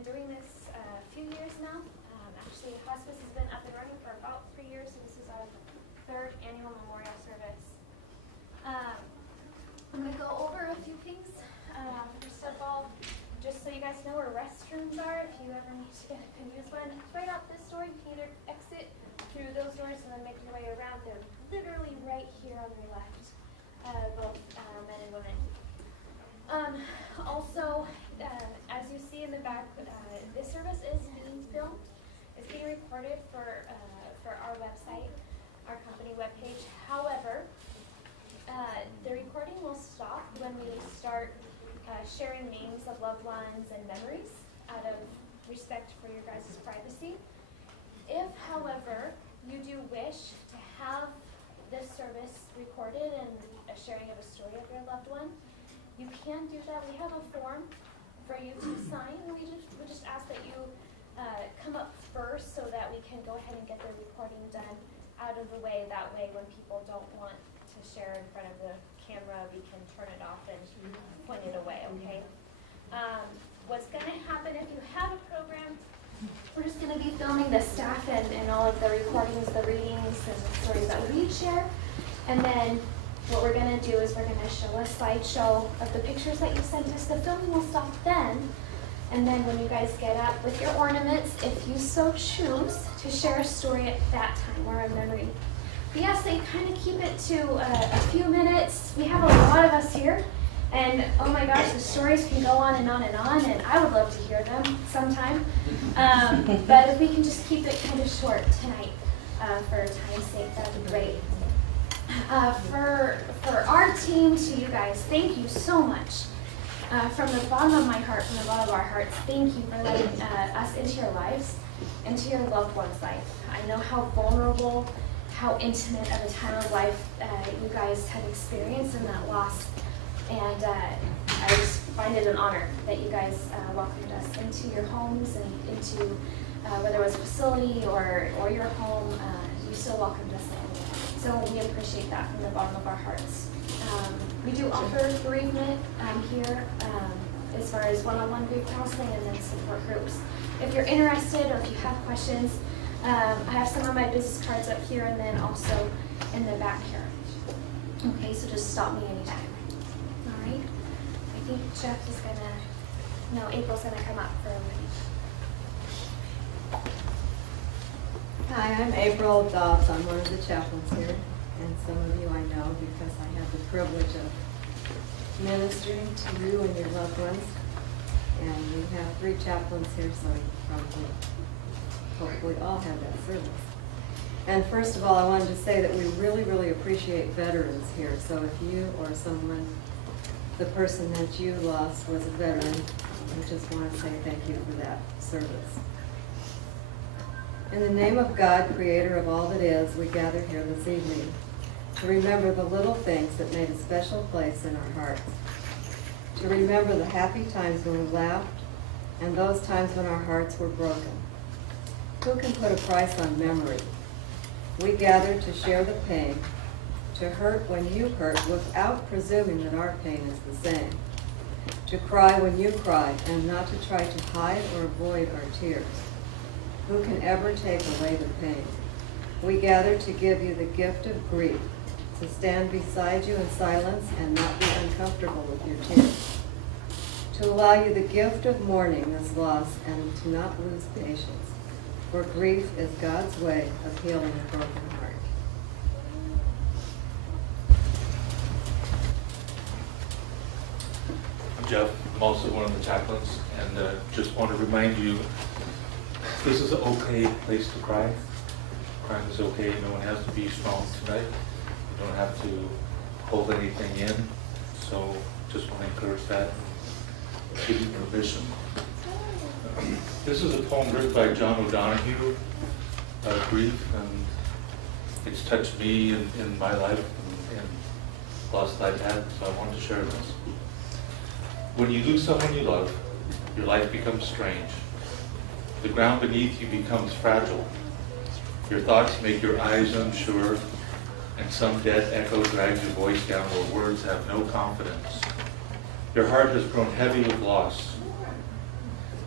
been doing this a few years now. Actually, hospice has been up and running for about 3 years, so this is our third annual memorial service. I'm going to go over a few things. First of all, just so you guys know where restrooms are, if you ever need to use one, right out this door. You can either exit through those doors and then make your way around. They're literally right here on your left, both men and women. Also, as you see in the back, this service is being filmed. It's being recorded for our website, our company webpage. However, the recording will stop when we start sharing names of loved ones and memories out of respect for your guys' privacy. If, however, you do wish to have this service recorded and a sharing of a story of your loved one, you can do that. We have a form for you to sign. We just ask that you come up first so that we can go ahead and get the recording done out of the way. That way, when people don't want to share in front of the camera, we can turn it off and point it away, okay? What's going to happen if you have a program, we're just going to be filming the staff and all of the recordings, the readings, and the stories that we share. And then what we're going to do is we're going to show a slideshow of the pictures that you sent us. The filming will stop then. And then when you guys get up with your ornaments, if you so choose to share a story at that time or a memory, we ask that you kind of keep it to a few minutes. We have a lot of us here. And oh my gosh, the stories can go on and on and on, and I would love to hear them sometime. But if we can just keep it kind of short tonight for time's sake, that would be great. For our team, to you guys, thank you so much. From the bottom of my heart, from the bottom of our hearts, thank you for letting us into your lives, into your loved one's life. I know how vulnerable, how intimate of a time of life you guys have experienced in that loss. And I just find it an honor that you guys welcomed us into your homes and into whether it was a facility or your home, you still welcomed us in. So we appreciate that from the bottom of our hearts. We do offer bereavement here as far as one-on-one grief counseling and then support groups. If you're interested or if you have questions, I have some of my business cards up here and then also in the back here. Okay, so just stop me anytime. All right. I think Jeff is April's gonna come up for a minute. Hi, I'm April Dobbs. I'm one of the chaplains here, and some of you I know because I have the privilege of ministering to you and your loved ones. And we have 3 chaplains here, so you probably, hopefully all have that service. And first of all, I wanted to say that we really, really appreciate veterans here. So if you or someone, the person that you lost was a veteran, I just want to say thank you for that service. In the name of God, creator of all that is, we gather here this evening to remember the little things that made a special place in our hearts, to remember the happy times when we laughed and those times when our hearts were broken. Who can put a price on memory? We gather to share the pain, to hurt when you hurt without presuming that our pain is the same, to cry when you cry and not to try to hide or avoid our tears. Who can ever take away the pain? We gather to give you the gift of grief, to stand beside you in silence and not be uncomfortable with your tears, to allow you the gift of mourning this loss and to not lose patience, for grief is God's way of healing a broken heart. I'm Jeff. I'm also one of the chaplains, and just want to remind you, this is an okay place to cry. Crying is okay. No one has to be strong tonight. You don't have to hold anything in. So just want to encourage that and give you permission. This is a poem written by John O'Donohue, Grief, and it's touched me in my life and loss that I've had, so I wanted to share this. When you lose someone you love, your life becomes strange. The ground beneath you becomes fragile. Your thoughts make your eyes unsure, and some dead echo drags your voice down where words have no confidence. Your heart has grown heavy with loss.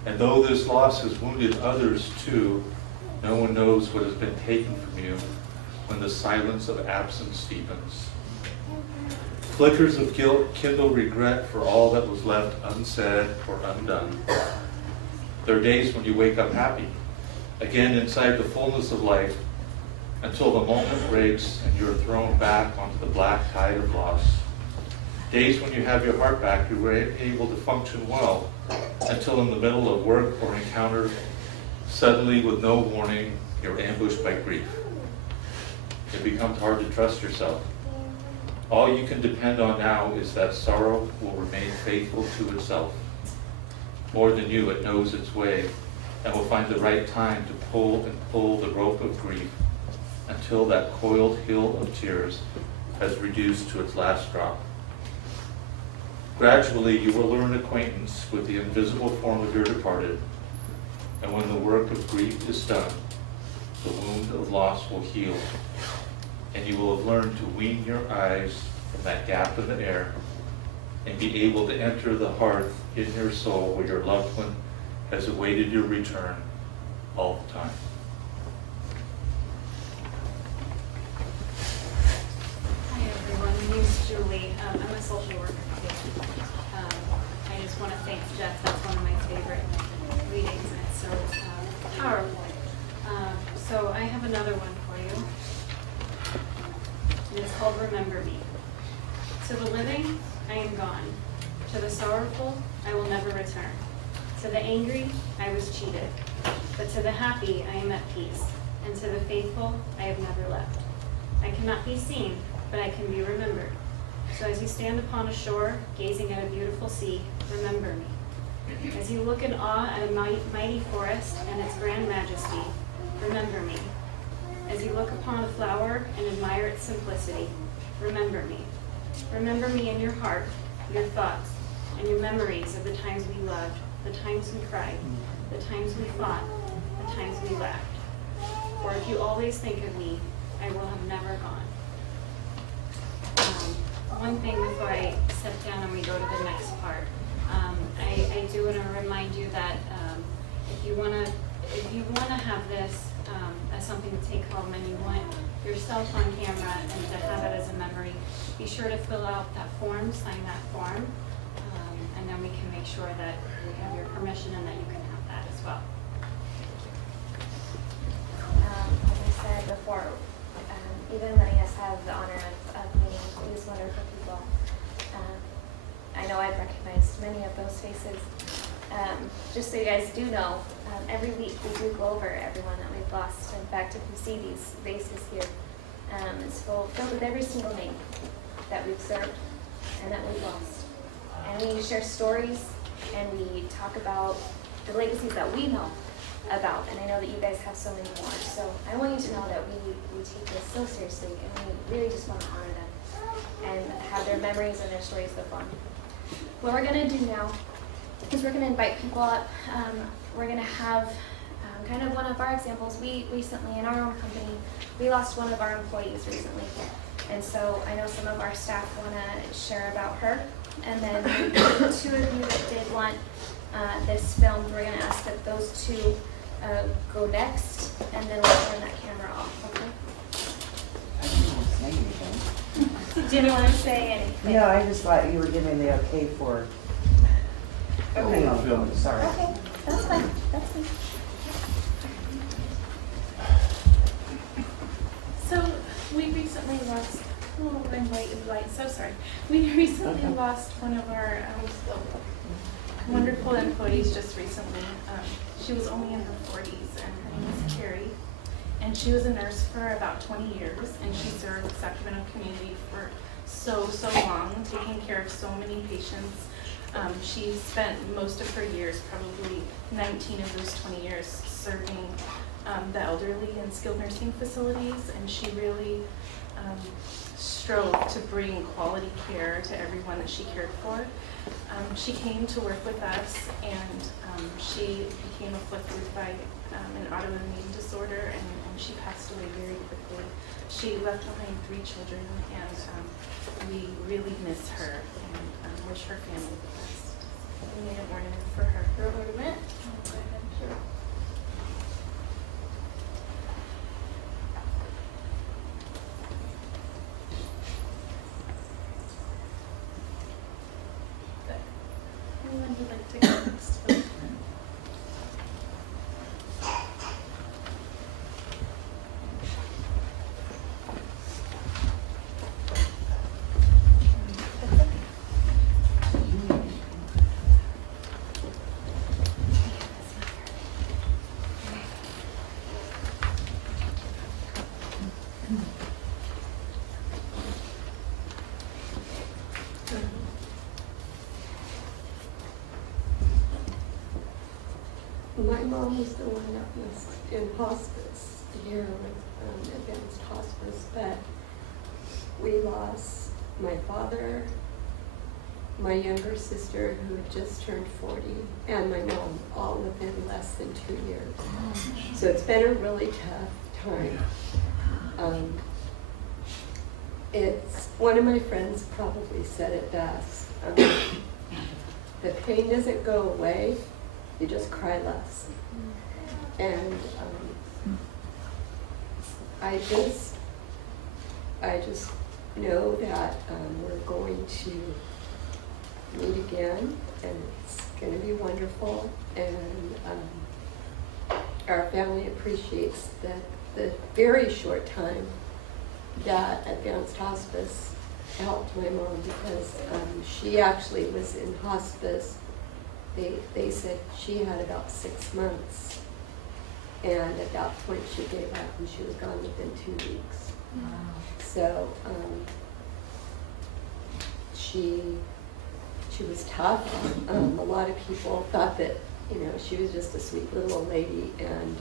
And though this loss has wounded others too, no one knows what has been taken from you when the silence of absence deepens. Flickers of guilt kindle regret for all that was left unsaid or undone. There are days when you wake up happy, again inside the fullness of life, until the moment breaks and you're thrown back onto the black tide of loss. Days when you have your heart back, you were able to function well, until in the middle of work or encounter, suddenly with no warning, you're ambushed by grief. It becomes hard to trust yourself. All you can depend on now is that sorrow will remain faithful to itself. More than you, it knows its way and will find the right time to pull the rope of grief until that coiled hill of tears has reduced to its last drop. Gradually, you will learn acquaintance with the invisible form of your departed, and when the work of grief is done, the wound of loss will heal, and you will have learned to wean your eyes from that gap in the air and be able to enter the hearth in your soul where your loved one has awaited your return all the time. Hi everyone, my name's Julie. I'm a social worker. I just want to thank Jeff. That's one of my favorite readings, and it's so powerful. So I have another one for you, and it's called Remember Me. To the living, I am gone. To the sorrowful, I will never return. To the angry, I was cheated. But to the happy, I am at peace. And to the faithful, I have never left. I cannot be seen, but I can be remembered. So as you stand upon a shore, gazing at a beautiful sea, remember me. As you look in awe at a mighty forest and its grand majesty, remember me. As you look upon a flower and admire its simplicity, remember me. Remember me in your heart, your thoughts, and your memories of the times we loved, the times we cried, the times we fought, the times we laughed. For if you always think of me, I will have never gone. One thing before I sit down and we go to the next part, I do want to remind you that if you want to have this as something to take home and you want yourself on camera and to have it as a memory, be sure to fill out that form, sign that form, and then we can make sure that we have your permission and that you can have that as well. As I said before, even letting us have the honor of meeting these wonderful people. I know I've recognized many of those faces. Just so you guys do know, every week we do go over everyone that we've lost. In fact, if you see these faces here, it's filled with every single name that we've served and that we've lost. And we share stories and we talk about the legacies that we know about, and I know that you guys have so many more. So I want you to know that we take this so seriously, and we really just want to honor them and have their memories and their stories live on. What we're going to do now is we're going to invite people up. We're going to have kind of one of our examples. We recently, in our own company, we lost one of our employees recently. And so I know some of our staff want to share about her. And then the two of you that did want this filmed, we're going to ask that those two go next, and then we'll turn that camera off, okay? I didn't want to say anything. Didn't want to say anything. No, I just thought you were giving the okay for. Okay. Oh, sorry. Okay, that's fine, that's fine. So we recently lost, oh, I'm white and light, so sorry. We recently lost one of our wonderful employees just recently. She was only in her 40s, and her name is Carrie. And she was a nurse for about 20 years, and she served the Sacramento community for so long, taking care of so many patients. She spent most of her years, probably 19 of those 20 years, serving the elderly in skilled nursing facilities, and she really strove to bring quality care to everyone that she cared for. She came to work with us, and she became afflicted by an autoimmune disorder, and she passed away very quickly. She left behind 3 children, and we really miss her and wish her family the best. We need an ornament for her. Her ornament? Sure. Anyone would like to go next? My mom was the one that was in hospice here with advanced hospice, but we lost my father, my younger sister who had just turned 40, and my mom, all within less than 2 years. So it's been a really tough time. It's, one of my friends probably said it best. The pain doesn't go away, you just cry less. And I just know that we're going to meet again, and it's going to be wonderful. And our family appreciates the very short time that Advanced Hospice helped my mom, because she actually was in hospice. They said she had about 6 months, and at that point she gave up and she was gone within 2 weeks. Wow. So she was tough. A lot of people thought that, you know, she was just a sweet little old lady, and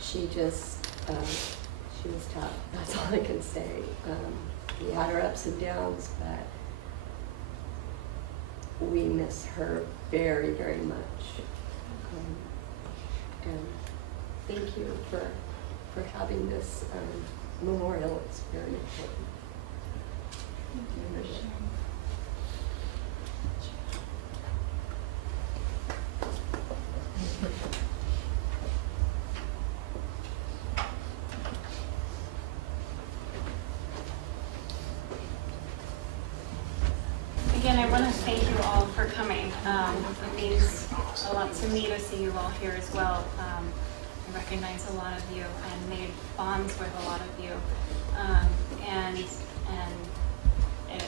she was tough. That's all I can say. We had our ups and downs, but we miss her very, very much. And thank you for having this memorial. It's very important. Again, I want to thank you all for coming. It means a lot to me to see you all here as well. I recognize a lot of you and made bonds with a lot of you. And it's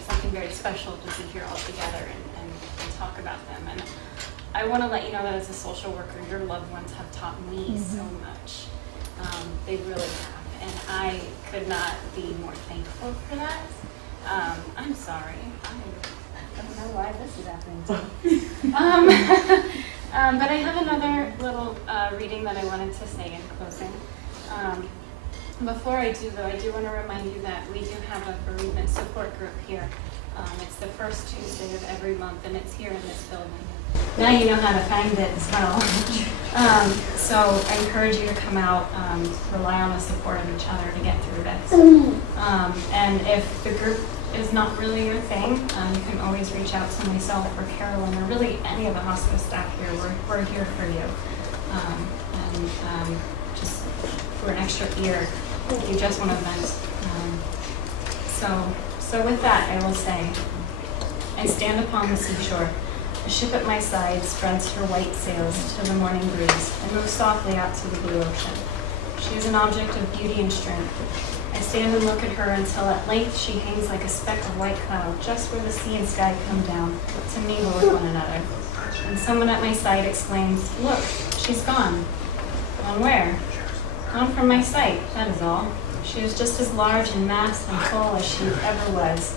something very special to be here all together and talk about them. And I want to let you know that as a social worker, your loved ones have taught me so much. They really have. And I could not be more thankful for that. I'm sorry. I don't know why this is happening. But I have another little reading that I wanted to say in closing. Before I do, though, I do want to remind you that we do have a bereavement support group here. It's the first Tuesday of every month, and it's here in this building. Now you know how to find it as well. So I encourage you to come out, rely on the support of each other to get through this. And if the group is not really your thing, you can always reach out to myself or Carolyn or really any of the hospice staff here. We're here for you. And just for an extra ear, if you just want to vent. So with that, I will say, I stand upon the seashore. A ship at my side spreads her white sails to the morning breeze and moves softly out to the blue ocean. She is an object of beauty and strength. I stand and look at her until at length she hangs like a speck of white cloud just where the sea and sky come down to mingle with one another. And someone at my side exclaims, "Look, she's gone." Gone where? Gone from my sight, that is all. She is just as large in mass and full as she ever was.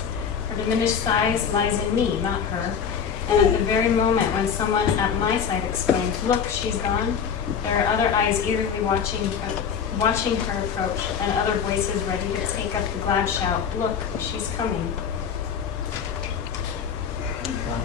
Her diminished size lies in me, not her. And at the very moment when someone at my side exclaims, "Look, she's gone," there are other eyes eagerly watching her approach, and other voices ready to take up the glad shout, "Look, she's coming." Wow.